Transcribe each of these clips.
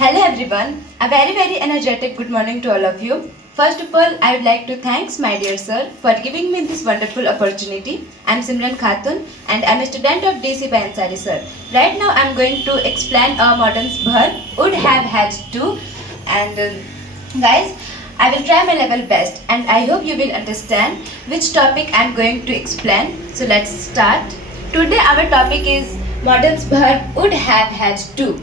Hello everyone, a very energetic good morning to all of you. First of all, I would like to thanks my dear sir for giving me this wonderful opportunity. I am Simran Khatun and I am a student of DC by Ansari sir. Right now I am going to explain a modern verb would have had to, and guys, I will try my level best and I hope you will understand which topic I am going to explain. So let's start. Today our topic is modern verb would have had to.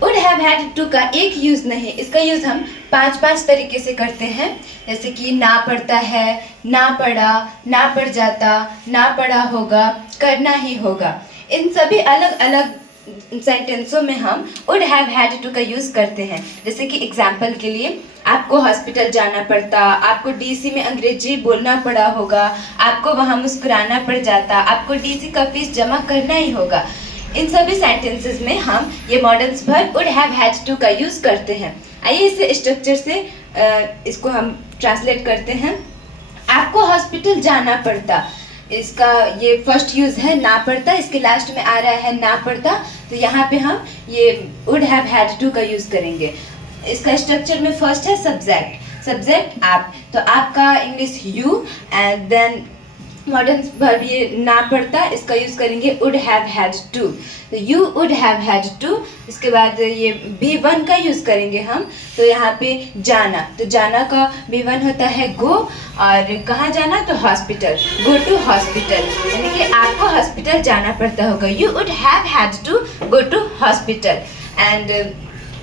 Would have had to का एक use नहीं, इसका use हम पांच तरीके से करते हैं। जैसे कि ना पढ़ता है, ना पढ़ा, ना पढ़ जाता, ना पढ़ा होगा, करना ही होगा। इन सभी अलग अलग सेंटेंसों में हम वुड हैव हैड टू का यूज़ करते हैं। जैसे कि एग्जाम्पल के लिए, आपको हॉस्पिटल जाना पड़ता, आपको डीसी में अंग्रेजी बोलना पड़ा होगा, आपको वहाँ मुस्कुराना पड़ जाता, आपको डीसी का फीस जमा करना ही होगा। इन सभी सेंटेंसेस में हम ये modern verb would have had to का यूज़ करते हैं। आइए इसे स्ट्रक्चर से इसको हम ट्रांसलेट करते हैं। आपको हॉस्पिटल जाना पड़ता, इसका ये फर्स्ट यूज़ है ना पड़ता, इसके लास्ट में आ रहा है ना पड़ता, तो यहाँ पे हम ये वुड हैव हैड टू का यूज़ करेंगे। इसका स्ट्रक्चर में फर्स्ट है सब्जेक्ट आप, तो आपका English you and then modern verb ये ना पड़ता, इसका यूज़ करेंगे वुड हैव हैड टू, तो you would have had to. इसके बाद ये V1 का यूज़ करेंगे हम, तो यहाँ पे जाना, तो जाना का V1 होता है गो, और कहाँ जाना, तो हॉस्पिटल, गो टू हॉस्पिटल, यानी कि आपको हॉस्पिटल जाना पड़ता होगा। You would have had to go to hospital. And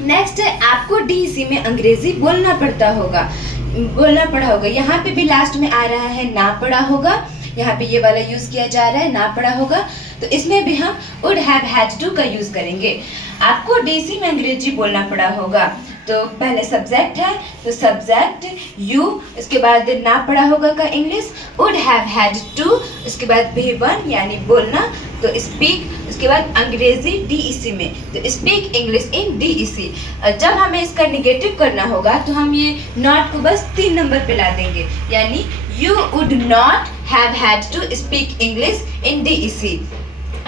next है आपको डीसी में अंग्रेज़ी बोलना पड़ा होगा। यहाँ पे भी लास्ट में आ रहा है ना पड़ा होगा, यहाँ पे ये वाला यूज़ किया जा रहा है ना पड़ा होगा, तो इसमें भी हम वुड हैव हैड टू का यूज़ करेंगे। आपको डीसी में अंग्रेजी बोलना पड़ा होगा, तो पहले सब्जेक्ट है, तो सब्जेक्ट यू, इसके बाद ना पड़ा होगा का English would have had to, उसके बाद V1 यानी बोलना, तो स्पीक, उसके बाद अंग्रेजी डीईसी में, तो स्पीक इंग्लिश इन डीईसी। जब हमें इसका निगेटिव करना होगा तो हम ये नॉट को बस 3 नंबर पे ला देंगे, यानी you would not have had to speak English in DEC.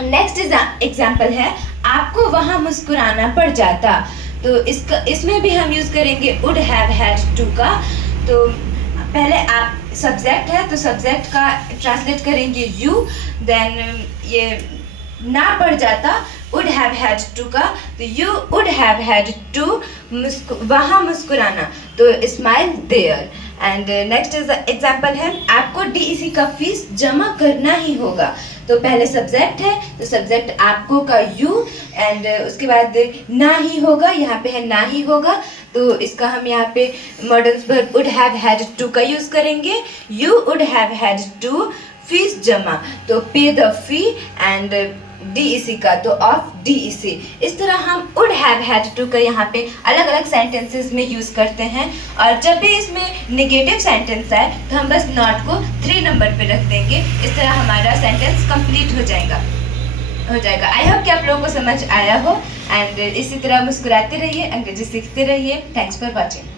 Next example है आपको वहाँ मुस्कुराना पड़ जाता, तो इसमें भी हम यूज़ करेंगे वुड हैव हैड टू का। तो पहले आप सब्जेक्ट है, तो सब्जेक्ट का ट्रांसलेट करेंगे यू, देन ये ना पड़ जाता वुड हैव हैड टू का, तो you would have had to वहाँ मुस्कुराना, तो smile there. And next example है आपको डीईसी का फीस जमा करना ही होगा, तो पहले सब्जेक्ट है, तो सब्जेक्ट आपको का यू, एंड उसके बाद ना ही होगा, यहाँ पे है ना ही होगा, तो इसका हम यहाँ पे modern verb would have had to का यूज़ करेंगे। You would have had to fees जमा, तो पे द फी, एंड डीईसी का तो ऑफ डीईसी। इस तरह हम वुड हैव हैड टू का यहाँ पे अलग अलग सेंटेंसेस में यूज़ करते हैं, और जब भी इसमें नेगेटिव सेंटेंस आए तो हम बस नॉट को 3 नंबर पे रख देंगे। इस तरह हमारा सेंटेंस कंप्लीट हो जाएगा। आई होप कि आप लोगों को समझ आया हो, एंड इसी तरह मुस्कुराते रहिए, अंग्रेजी सीखते रहिए। Thanks for watching.